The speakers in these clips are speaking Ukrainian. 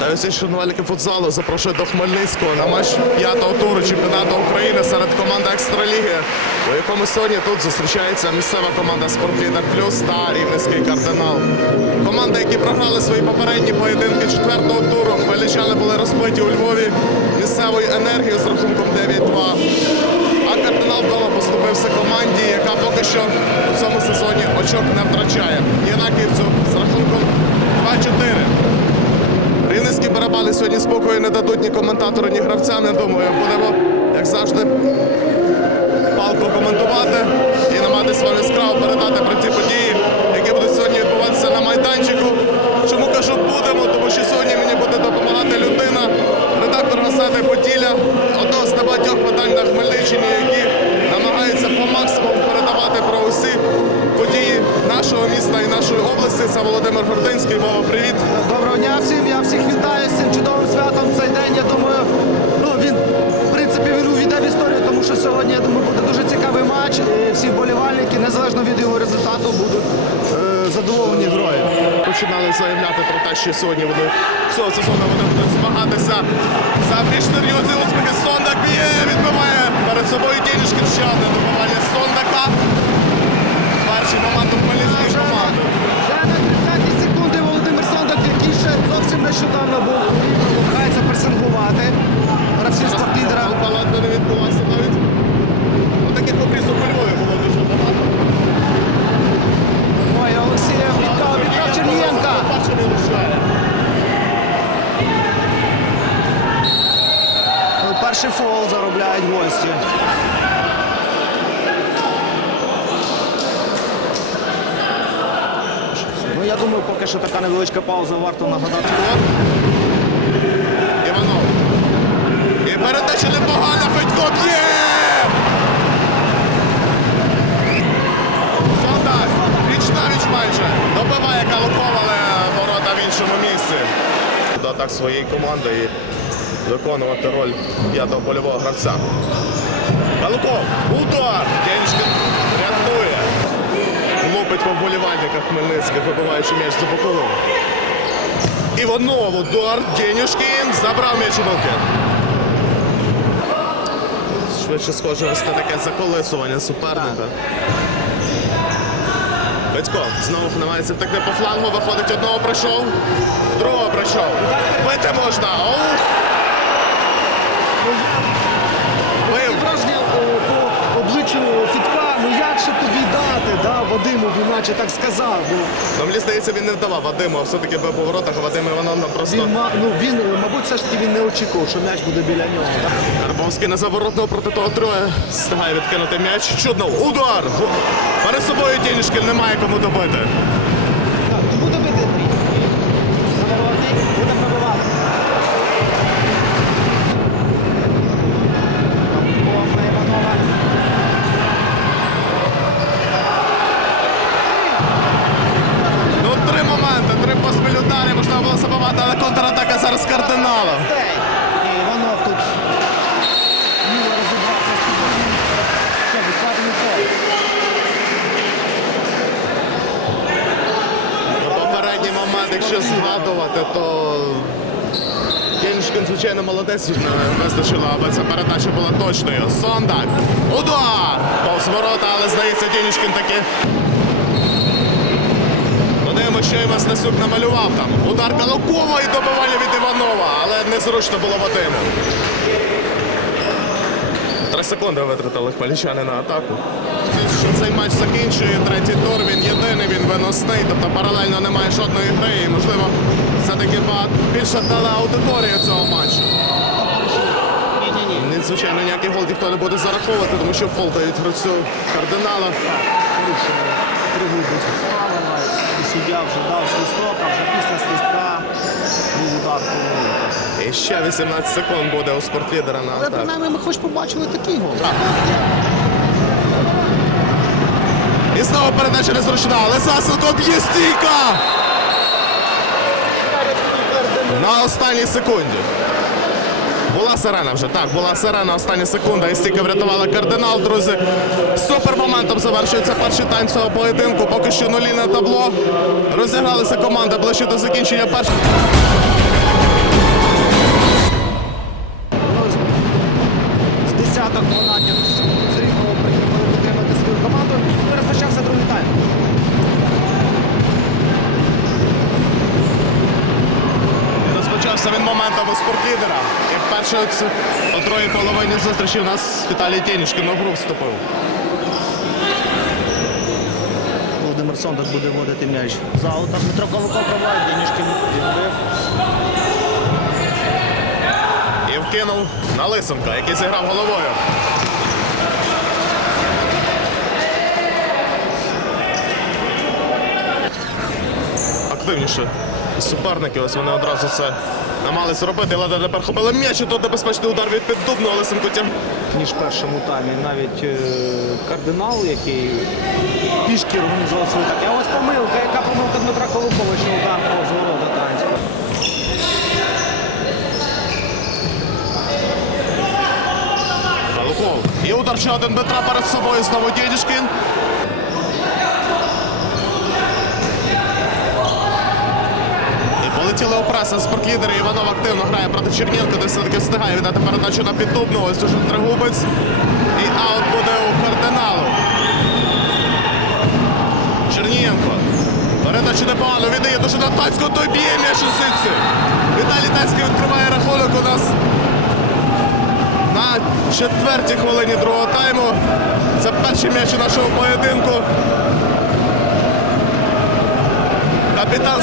Та усі шанувальники футзалу запрошую до Хмельницького на матч п'ятого туру чемпіонату України серед команд Екстраліги, у якому сьогодні тут зустрічається місцева команда Спортлідер Плюс та Рівненський кардинал. Команди, які програли свої попередні поєдинки четвертого туру, хмельничани були розбиті у Львові місцевою енергією з рахунком 9-2. А кардинал вдома поступився команді, яка поки що у цьому сезоні очок не втрачає. Єнаківцю з рахунком 2-4. Рівненські барабани сьогодні спокою не дадуть ні коментатору, ні гравцям. Я думаю, будемо, як завжди, палко коментувати і намагатися вам яскраво передати про ці події, які будуть сьогодні відбуватися на майданчику. Чому кажу будемо? Тому що сьогодні мені буде допомагати людина, редактор газети Поділля, одного з небагатьох видань на Хмельниччині, які нашого міста і нашої області. Це Володимир Гординський. Вова, привіт. Доброго дня всім, я всіх вітаю з цим чудовим святом. Цей день, я думаю, ну він в принципі він увійде в історію, тому що сьогодні, я думаю, буде дуже цікавий матч. І всі вболівальники, незалежно від його результату, будуть е, задоволені грою. починали заявляти про те, що сьогодні вони цього сезону вони будуть змагатися за більш серйозні успіхи. Сондак б'є, відбиває перед собою Дінішкін ще Перший фол заробляють гості. Ну, я думаю, поки що така невеличка пауза варто нагадати. Іванов. І передача непогана, Федько б'є! Сондак, віч навіч майже. Добиває Калуков, але ворота в іншому місці. До атак своєї команди і виконувати роль п'ятого польового гравця. Калуков, удар! Денчкин рятує. Лупить по вболівальниках Хмельницьких, вибиваючи м'яч за боковим. Іванов, удар, Денюшкін, забрав м'яч у руки. Швидше схоже на таке заколисування суперника. Федько знову намагається втекти по флангу, виходить одного пройшов, другого пройшов. Бити можна. Ух! Бив. Враження е, по обличчю Фідка, ну як ще тобі він наче так сказав. бо Ну, мені здається, він не вдавав Вадиму, а все-таки по поворотах Вадим Іванов нам просто. Він, ну, він, мабуть, все ж таки він не очікував, що м'яч буде біля нього. да. На заворотного проти того троє. Встигає відкинути м'яч. Чудно. Удар! Перед собою Дінішкін немає кому добити. Так, то буде бити Андрій. Заворотний, буде пробивати. Павло на Іванова. Ну, три моменти, три поспіль ударів, можна але контратака зараз кардинала. І Іванов тут розібрався з питанням. Що, відкладений фол. Попередній момент, якщо згадувати, то Дінішкін, звичайно, молодець не вистачило, аби ця передача була точною. Сондак. Удар! Повз ворота, але здається, Дінішкін таки. Івас Несук намалював там. Удар Калукова і добивання від Іванова, але незручно було Вадиму. Три секунди витратили хмельничани на атаку. Що цей матч закінчує третій тур, він єдиний, він виносний, тобто паралельно немає жодної гри і, можливо, все-таки більша дала аудиторія цього матчу. Звичайно, ніякий гол ніхто не буде зараховувати, тому що фол дають гравцю кардинала. І суддя вже дав свисток, а вже після свистка був удар. І ще 18 секунд буде у спортлідера на Але атаку. принаймні ми хоч побачили такий гол. І знову передача незручна, але Сасенко б'є стійка! На останній секунді. Була сирена вже, так, була сирена, остання секунда. І стільки врятувала кардинал, друзі. Супер моментом завершується перший тайм цього поєдинку. Поки що нулі на табло. Розігралися команда ближче до закінчення першого. Позбавився він моментом у спортлідера. І вперше у другій половині зустрічі у нас Віталій Тєнішкін на гру вступив. Володимир Сондак буде вводити м'яч. За аутом Дмитро Колоков пробиває, Денішкін відбив. І вкинув на Лисенка, який зіграв головою. Активніше. Суперники, ось вони одразу це намагалися робити, але тепер хопили м'яч, і тут небезпечний удар від піддубного Лисенко тяг. ніж в першому таймі. Навіть е, кардинал, який пішки організував свою так. А ось помилка, яка помилка Дмитра Колуковича удар повз ворота Танського. Павлуков. І удар ще один Дмитра перед собою знову Дєдішкін. І полетіли у преси спортлідери. Іванов активно грає проти Черненка, де все-таки встигає віддати передачу на піддубну. Ось уже Тригубець. І аут буде у кардиналу. Чернієнко. Передачу непогано віддає дуже на Танського, той б'є м'яч у ситці. Віталій Танський відкриває рахунок у нас на четвертій хвилині другого тайму. Це перший м'яч у нашому поєдинку. Капітан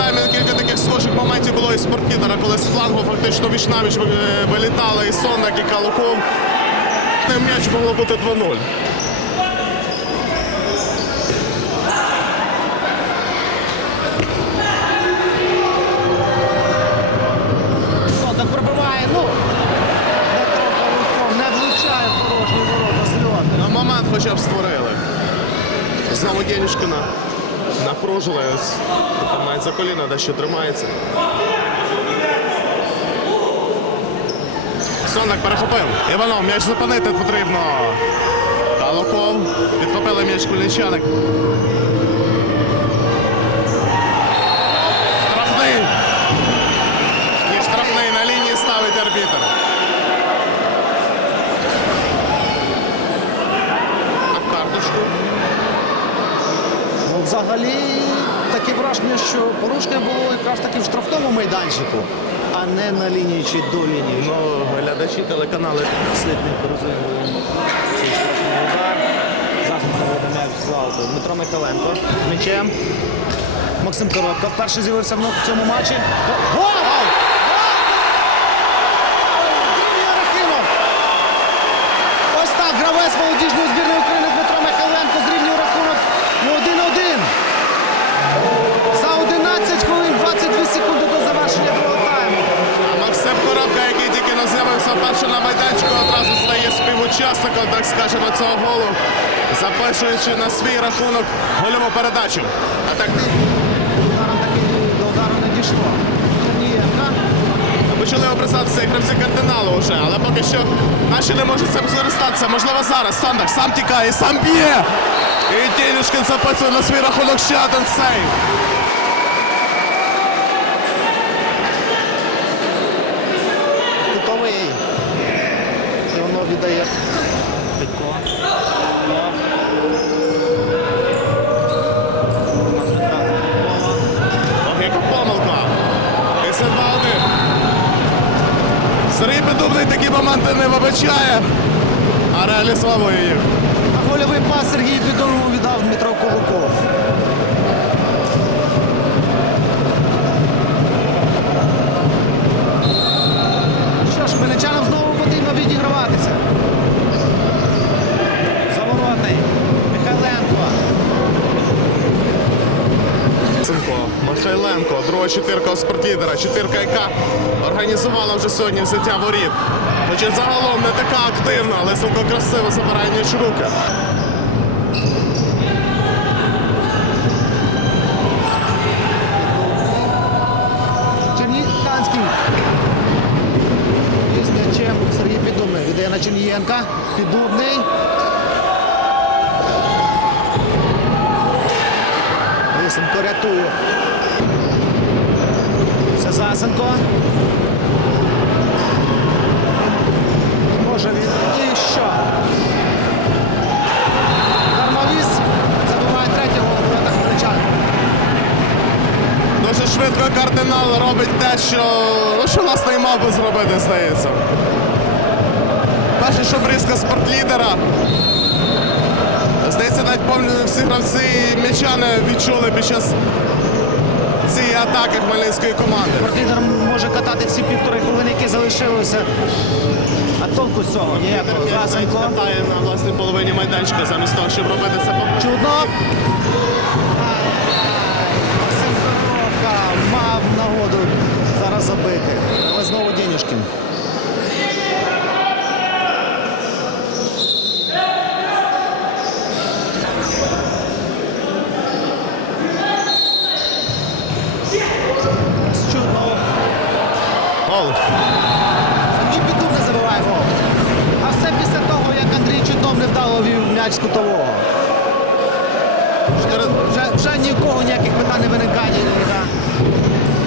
таймі кілька таких схожих моментів було і спорткідера, коли з флангу фактично віч-навіч вилітали і Сондак, і Калуков. Тим м'яч могло бути 2-0. Сондак пробиває, ну. Хоча б створили. Знову Дєнюшкина напружили. Там навіть за коліна дещо тримається. Сондак перехопив. Іванов, м'яч зупинити потрібно. Калоков. Підхопили м'яч Кулічаник. Штрафний. І штрафний на лінії ставить арбітр. На карточку. Ну, взагалі, таке враження, що порушення було якраз таки в штрафному майданчику, а не на лінії чи до лінії. Ну, глядачі телеканали. Слідненько розігрує цей штрафний удар. М'яч з ауту. Дмитро Михаленко. М'ячем. Максим Коробка вперше з'явився в цьому матчі. Гол! Не з'явився на майданчику, одразу стає співучасником, так скажемо, цього голу, запишуючи на свій рахунок гольову передачу. А так таки до удару не дійшло. Почали обрисатися гравці кардиналу вже, але поки що наші не можуть цим скористатися. Можливо, зараз Сандак сам тікає, сам б'є. І Тінюшкін записує на свій рахунок ще один сейв. Кутовий. І воно віддає. Федько. Ох, яка помилка. Після 2-1. Сергій такі моменти не вибачає, а реалізовує їх. А гольовий пас Сергій Підорову віддав Дмитро Колоков. Михайленко, друга чотирка у спортлідера. Чотирка, яка організувала вже сьогодні взяття воріт. Хоча загалом не така активна, але Силко красиво забирає у руки. Чернігівський. І з м'ячем Сергій Піддубний. Віддає на Чернієнка. Піддубний. Власенко. Може він. І що? Дармовіс забиває третього в воротах Горичан. Дуже швидко кардинал робить те, що, ну, що власне і мав би зробити, здається. Перше, що брізка спортлідера. Здається, навіть повністю всі гравці м'яча не відчули під час цієї атаки хмельницької команди. Партнер може катати всі півтори хвилини, які залишилися. А толку з цього ніякого. Власенко. Катає на власній половині майданчика замість того, щоб робити це. Чудно. Мав нагоду зараз забити. Але знову Денюшкін. Чудно. Гол. Сергій Підур не забиває гол. А все після того, як Андрій Чуднов невдало вів м'яч з кутового. Чотири- Вже, вже ні у кого не виникає.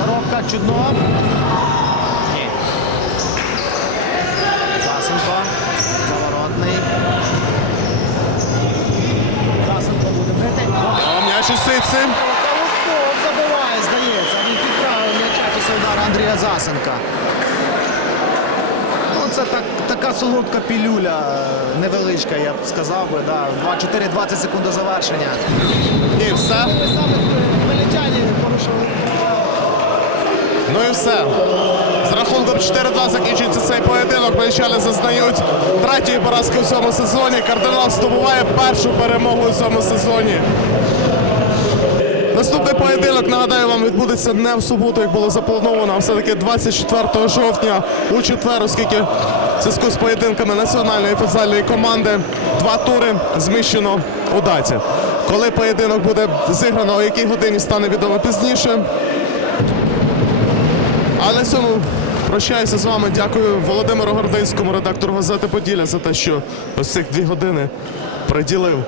Коробка Чуднов. Ні. Засенко. Заворотний. Засенко буде бити. М'яч у ситці. Забиває, здається. Він підправив м'яча після удару Андрія Засенка. Ну, це так, така солодка пілюля, е, невеличка, я б сказав би. Да. 2-4-20 секунд до завершення. І все. Порушили. Ну і все. З рахунком 4-2 закінчується цей поєдинок. Хмельничани зазнають третьої поразки в цьому сезоні. Кардинал здобуває першу перемогу у цьому сезоні. Наступний поєдинок, нагадаю вам, відбудеться не в суботу, як було заплановано, а все-таки 24 жовтня у четвер, оскільки в зв'язку з поєдинками національної футзальної команди два тури зміщено у даті. Коли поєдинок буде зіграно, о якій годині стане відомо пізніше. А на цьому прощаюся з вами. Дякую Володимиру Гординському, редактору газети Поділля, за те, що ось цих дві години приділив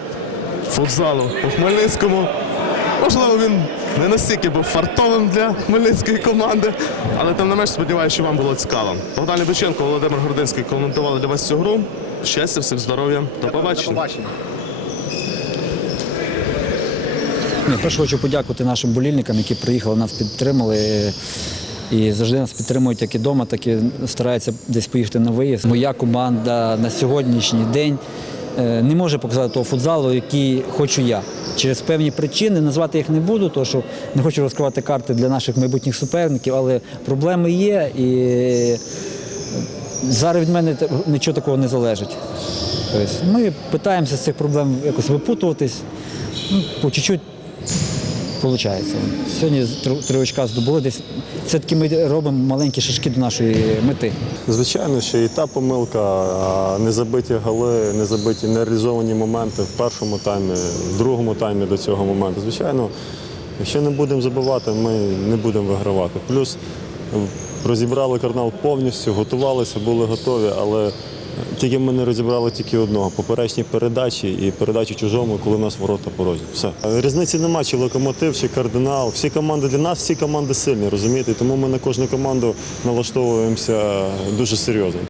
футзалу у Хмельницькому. Можливо, він не настільки був фартовим для хмельницької команди, але тим не менш сподіваюся, що вам було цікаво. Богдан Лібиченко, Володимир Гординський коментували для вас цю гру. Щастя, всім здоров'я. До побачення. Ну, Перше хочу подякувати нашим болільникам, які приїхали, нас підтримали. І завжди нас підтримують як і вдома, так і стараються десь поїхати на виїзд. Моя команда на сьогоднішній день е, не може показати того футзалу, який хочу я. Через певні причини назвати їх не буду, тому що не хочу розкривати карти для наших майбутніх суперників, але проблеми є і зараз від мене нічого такого не залежить. Тобто ми намагаємося з цих проблем якось випутуватись. Ну, по чуть-чуть Получається. Сьогодні тр- три очка здобули десь. Все-таки ми робимо маленькі шажки до нашої мети. Звичайно, що і та помилка, а не забиті голи, не забиті нереалізовані моменти в першому таймі, в другому таймі до цього моменту. Звичайно, якщо не будемо забивати, ми не будемо вигравати. Плюс розібрали карнал повністю, готувалися, були готові, але тільки ми не розібрали тільки одного поперечні передачі і передачі чужому, коли у нас ворота порожні. Все. Різниці нема, чи локомотив, чи кардинал. Всі команди для нас, всі команди сильні, розумієте? Тому ми на кожну команду налаштовуємося дуже серйозно.